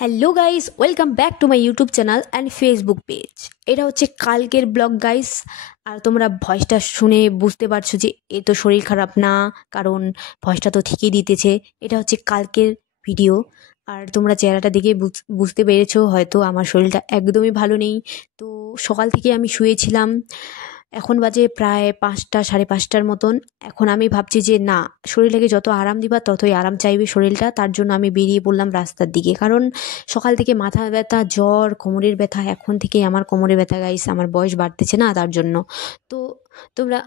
Hello guys, welcome back to my YouTube channel and Facebook page. এটা হচ্ছে কালকের blog guys. আর তোমরা ভয়েসটা শুনে বুঝতে পারছো যে এ তো শরীর খারাপ না, কারণ ভয়েসটা তো ঠিকই দিতেছে। এটা হচ্ছে কালকের ভিডিও। আর তোমরা চেহারাটা দেখে বুঝতে পেরেছো হয়তো আমার শরীরটা একদমই ভালো নেই। তো সকাল থেকে আমি শুয়েছিলাম, এখন বাজে প্রায় 5টা সাড়ে 5টার মতন। এখন আমি ভাবছি যে না, শরীরটাকে যত আরাম দিবা ততই আরাম চাইবে শরীরটা। তার জন্য আমি বেরিয়ে পড়লাম রাস্তার দিকে, কারণ সকাল থেকে মাথা ব্যথা, জ্বর, কোমরের ব্যথা। এখন থেকেই আমার কোমরে ব্যথা গাইস, আমার বয়স বাড়তেছে না তার জন্য। তো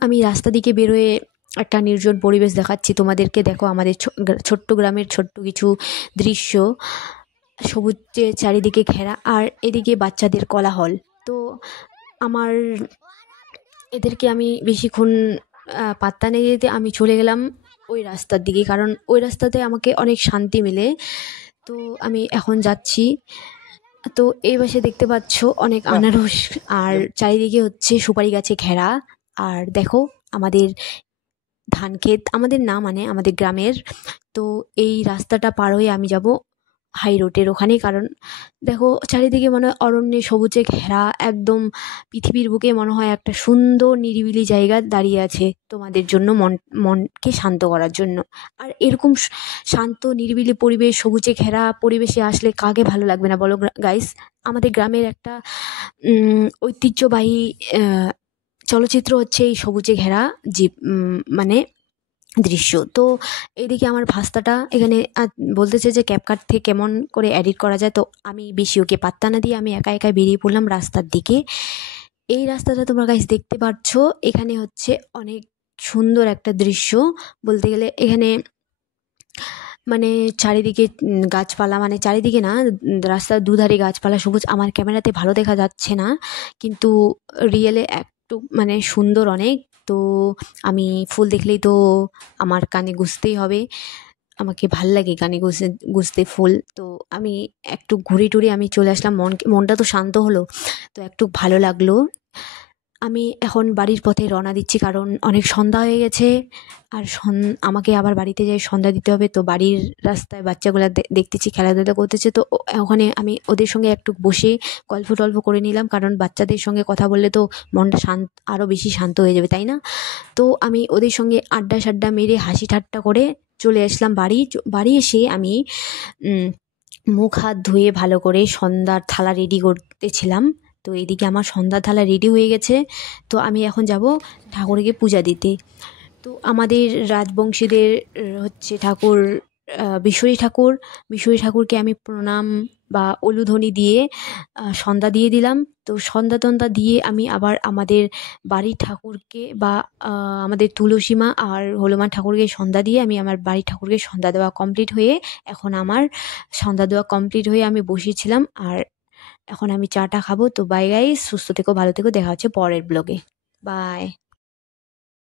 আমি রাস্তা দিকে বেরোয় একটা নির্জন পরিবেশ দেখাচ্ছি তোমাদেরকে। দেখো আমাদের ছোট্ট গ্রামের ছোট্ট কিছু দৃশ্য, সবুজে চারিদিকে ঘেরা, আর এদিকে বাচ্চাদের কোলাহল। তো আমার এদেরকে আমি বেশিক্ষণ পাত্তা না দিতে আমি চলে গেলাম ওই রাস্তার দিকে, কারণ ওই রাস্তাতে আমাকে অনেক শান্তি মেলে। তো আমি এখন যাচ্ছি। তো এই পাশে দেখতে পাচ্ছ অনেক আনারস, আর চারিদিকে হচ্ছে সুপারি গাছে ঘেরা। আর দেখো আমাদের ধান ক্ষেত, আমাদের না মানে আমাদের গ্রামের। তো এই রাস্তাটা পার হয়ে আমি যাব হাই রোডের ওখানে, কারণ দেখো চারিদিকে মনে হয় অরণ্যে সবুজে ঘেরা একদম। পৃথিবীর বুকে মনে হয় একটা সুন্দর নিরিবিলি জায়গা দাঁড়িয়ে আছে তোমাদের জন্য, মনকে শান্ত করার জন্য। আর এরকম শান্ত নিরিবিলি পরিবেশ, সবুজে ঘেরা পরিবেশে আসলে কাকে ভালো লাগবে না বলো গাইস। আমাদের গ্রামের একটা ঐতিহ্যবাহী চলচ্চিত্র হচ্ছে এই সবুজে ঘেরা যে মানে দৃশ্য। তো এইদিকে আমার ভাস্তাটা এখানে বলতেছে যে ক্যাপকাট থেকে কেমন করে এডিট করা যায়। তো আমি বেশি ওকে পাত্তা না দিয়ে আমি একা একা বেরিয়ে পড়লাম রাস্তার দিকে। এই রাস্তাটা তোমরা গাইস দেখতে পাচ্ছ, এখানে হচ্ছে অনেক সুন্দর একটা দৃশ্য। বলতে গেলে এখানে মানে চারিদিকে গাছপালা, মানে চারিদিকে না, রাস্তার দুধারে গাছপালা সবুজ। আমার ক্যামেরাতে ভালো দেখা যাচ্ছে না, কিন্তু রিয়েলে একটু মানে সুন্দর অনেক। তো আমি ফুল দেখলেই তো আমার কানে গুঁজতেই হবে, আমাকে ভাল লাগে কানে গুঁজতে ফুল। তো আমি একটু ঘুরে টুরে আমি চলে আসলাম, মনটা তো শান্ত হলো, তো একটু ভালো লাগলো। আমি এখন বাড়ির পথে রওনা দিচ্ছি, কারণ অনেক সন্ধ্যা হয়ে গেছে। আর আমাকে আবার বাড়িতে যাই সন্ধ্যা দিতে হবে। তো বাড়ির রাস্তায় বাচ্চাগুলো দেখতেছি খেলাধুলা করতেছে, তো ওখানে আমি ওদের সঙ্গে একটু বসে গল্প টল্প করে নিলাম, কারণ বাচ্চাদের সঙ্গে কথা বললে তো মনটা আরও বেশি শান্ত হয়ে যাবে, তাই না? তো আমি ওদের সঙ্গে আড্ডা সাড্ডা মেরে হাসি ঠাট্টা করে চলে আসলাম বাড়ি। বাড়ি এসে আমি মুখ হাত ধুয়ে ভালো করে সন্ধ্যার থালা রেডি করতেছিলাম। তো এইদিকে আমার সন্ধ্যার থালা রেডি হয়ে গেছে। তো আমি এখন যাব ঠাকুরকে পূজা দিতে। তো আমাদের রাজবংশীদের হচ্ছে ঠাকুর বিশ্বরী ঠাকুর। বিশ্বরী ঠাকুরকে আমি প্রণাম বা উলুধ্বনি দিয়ে সন্ধ্যা দিয়ে দিলাম। তো সন্ধ্যা টন্ধ্যা দিয়ে আমি আবার আমাদের বাড়ির ঠাকুরকে বা আমাদের তুলসী মা আর হনুমান ঠাকুরকে সন্ধ্যা দিয়ে আমি আমার বাড়ির ঠাকুরকে সন্ধ্যা দেওয়া কমপ্লিট হয়ে, এখন আমার সন্ধ্যা দেওয়া কমপ্লিট হয়ে আমি বসেছিলাম। আর এখন আমি চাটা খাবো। তো বাই গাইস, সুস্থ থেকো, ভালো থেকো, দেখা হচ্ছে পরের ব্লগে। বাই।